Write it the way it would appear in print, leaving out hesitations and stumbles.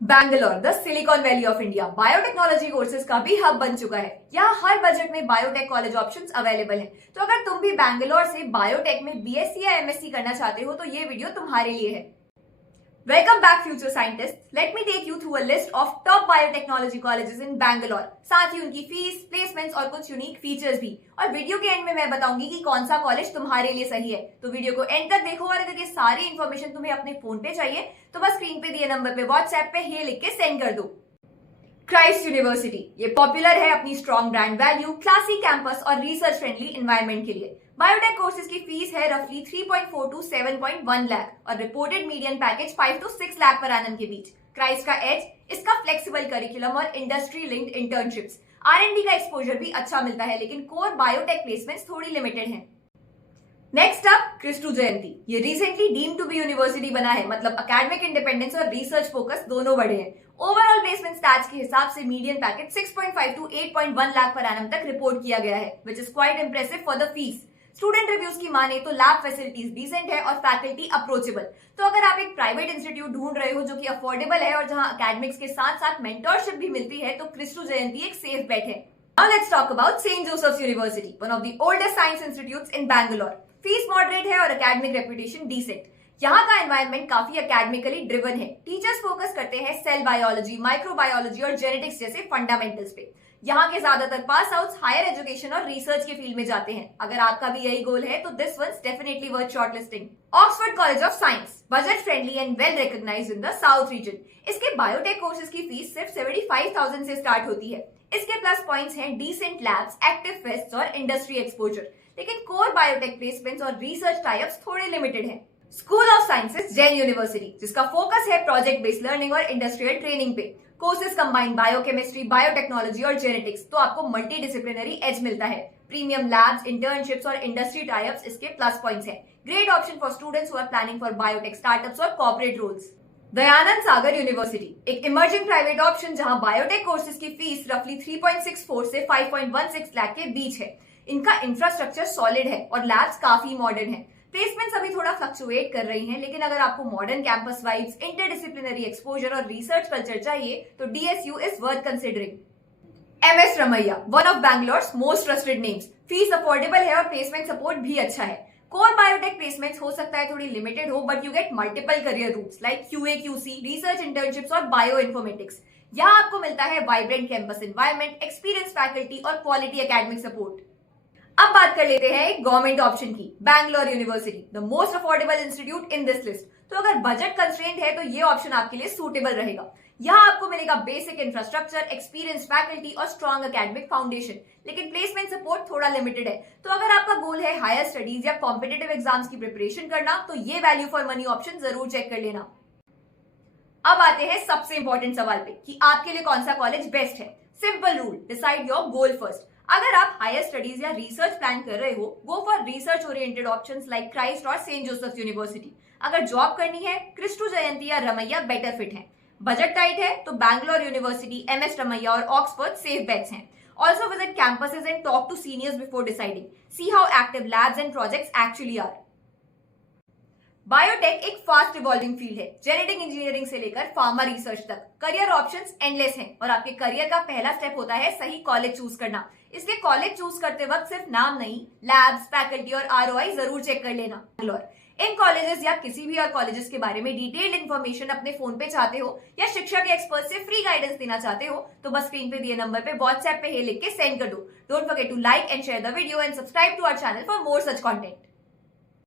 Bangalore the silicon valley of India biotechnology courses का भी hub बन चुका है। यहाँ हर बजट में बायोटेक कॉलेज ऑप्शंस अवेलेबल हैं। तो अगर तुम भी बैंगलोर से बायोटेक में बीएससी या एमएससी करना चाहते हो तो ये वीडियो तुम्हारे लिए है। Welcome back future scientist. Let me take you through a list of top biotechnology colleges in Bangalore, साथ ही उनकी फीस, प्लेसमेंट्स और कुछ यूनिक फीचर्स भी। और वीडियो के एंड में मैं बताऊंगी कि कौन सा कॉलेज तुम्हारे लिए सही है। तो वीडियो को एंड तक देखो और अगर ये सारी इन्फॉर्मेशन तुम्हें अपने फोन पे चाहिए तो बस स्क्रीन पे दिए नंबर पे व्हाट्सएप पे हे लिख के सेंड कर दो। क्राइस्ट यूनिवर्सिटी ये पॉपुलर है अपनी strong brand value, classy campus और रिसर्च फ्रेंडली एनवायरनमेंट के लिए। बायोटेक कोर्सेज की फीस है रफली 3.4 to 7.1 लाख और reported median package 5 to 6 lakh per annum के बीच। क्राइस्ट का एज इसका फ्लेक्सिबल करिकुलम और इंडस्ट्री लिंक्ड इंटर्नशिप्स, R&D का एक्सपोजर भी अच्छा मिलता है, लेकिन कोर बायोटेक प्लेसमेंट्स थोड़ी लिमिटेड हैं। Next up Kristu Jayanti. ये recently deemed to be university बना है, मतलब एकेडमिक इंडिपेंडेंस और रिसर्च फोकस दोनों बढ़े हैं। ओवरऑल प्लेसमेंट स्टैट्स के हिसाब से median package 6.5 to 8.1 lakh per annum तक रिपोर्ट किया गया है, which is quite impressive for the fees. Student reviews की माने तो लैब फैसिलिटीज डिसेंट है और फैकल्टी अप्रोचेबल। तो अगर आप एक प्राइवेट इंस्टीट्यूट ढूंढ रहे हो जो कि अफोर्डेबल है और जहां एकेडमिक्स के साथ साथ मेंटरशिप भी मिलती है, तो क्रिस्टू जयंती एक सेफ बेट है। Now let's talk about St. Joseph's University, one of the oldest science institutes in Bangalore. Fees moderate है और एकेडमिक रेपुटेशन डिसेंट। यहाँ का एनवायरनमेंट काफी एकेडमिकली ड्रिवन है। टीचर्स फोकस करते हैं सेल बायोलॉजी, माइक्रोबायोलॉजी और जेनेटिक्स जैसे फंडामेंटल्स पे। यहाँ के ज्यादातर पास आउट्स हायर एजुकेशन और रिसर्च के फील्ड में जाते हैं। अगर आपका भी यही गोल है तो this ones definitely worth shortlisting. Oxford college of science, budget friendly and well recognised in the south region. इसके बायोटेक कोर्सेज की फीस सिर्फ 75,000 से स्टार्ट होती है। इसके प्लस पॉइंट्स हैं डिसेंट लैब्स, एक्टिव फेस्ट्स और इंडस्ट्री एक्सपोजर, लेकिन कोर बायोटेक प्लेसमेंट्स और रिसर्च टाइप्स थोड़े लिमिटेड हैं। School of sciences Jain university, जिसका फोकस है प्रोजेक्ट बेस्ड लर्निंग और इंडस्ट्रियल ट्रेनिंग पे। कोर्सेज कंबाइन बायोकेमिस्ट्री, बायोटेक्नोलॉजी और जेनेटिक्स, तो आपको मल्टी डिसिप्लिनरी एज मिलता है। प्रीमियम लैब्स, इंटर्नशिप्स और इंडस्ट्री टाइप्स इसके प्लस पॉइंट्स हैं। Great option for students who are planning for biotech startups और corporate roles. Dayananda Sagar university, एक इमर्जिंग प्राइवेट ऑप्शन जहां बायोटेक कोर्सेज की फीस रफली 3.64 से 5.16 लाख के बीच है। इनका इंफ्रास्ट्रक्चर सॉलिड है और लैब्स काफी मॉडर्न है। प्लेसमेंट्स अभी थोड़ा फ्लक्चुएट कर रही हैं, लेकिन अगर आपको modern campus vibes, interdisciplinary exposure और रिसर्च कल्चर चाहिए तो DSU is worth considering. MS Ramaiah, one of Bangalore's most trusted names. Fees affordable है और प्लेसमेंट सपोर्ट भी अच्छा है। कोर बायोटेक प्लेसमेंट्स हो सकता है थोड़ी लिमिटेड हो, but you get multiple career routes like QA QC, research internships और बायो इन्फॉर्मेटिक्स। यहाँ आपको मिलता है vibrant campus environment, experience faculty और क्वालिटी एकेडमिक सपोर्ट। अब बात कर लेते हैं एक गवर्नमेंट ऑप्शन की, Bangalore University, the most affordable institute in this list. तो अगर बजट कंस्ट्रेंट है तो ये ऑप्शन आपके लिए सूटेबल रहेगा। यहाँ आपको मिलेगा बेसिक इंफ्रास्ट्रक्चर, एक्सपीरियंस फैकल्टी और स्ट्रॉन्ग एकेडमिक फाउंडेशन, लेकिन प्लेसमेंट सपोर्ट थोड़ा लिमिटेड है। तो अगर आपका गोल है हायर स्टडीज या कॉम्पिटिटिव एग्जाम्स की प्रिपरेशन करना, तो ये वैल्यू फॉर मनी ऑप्शन जरूर चेक कर लेना। अब आते हैं सबसे इंपॉर्टेंट सवाल पे कि आपके लिए कौन सा कॉलेज बेस्ट है। Simple rule, decide your goal first. अगर आप हायर स्टडीज या रिसर्च प्लान कर रहे हो, go for research oriented options like Christ और सेंट जोसेफ यूनिवर्सिटी। अगर जॉब करनी है, क्रिस्टू जयंती या रमैया बेटर फिट है। बजट टाइट है तो बैंगलोर यूनिवर्सिटी, MS रमैया और ऑक्सफोर्ड सेफ बेट्स हैं। Also visit campuses and talk to seniors before deciding. See how active labs and projects actually are. Biotech एक फास्ट इवॉल्विंग फील्ड है, जेनेटिक इंजीनियरिंग से लेकर pharma research तक। Career options endless हैं और आपके career का पहला स्टेप होता है सही कॉलेज चूज करना। इसलिए कॉलेज चूज करते वक्त सिर्फ नाम नहीं, लैब्स, फैकल्टी और ROI जरूर चेक कर लेना। इन कॉलेजेस या किसी भी और कॉलेजेस के बारे में डिटेल्ड इन्फॉर्मेशन अपने फोन पे चाहते हो या शिक्षा के एक्सपर्ट से फ्री गाइडेंस देना चाहते हो, तो बस स्क्रीन पे दिए नंबर पे व्हाट्सएप पे हे लिख के सेंड कर दो। Don't forget to like and share the video and subscribe to our channel for more such content.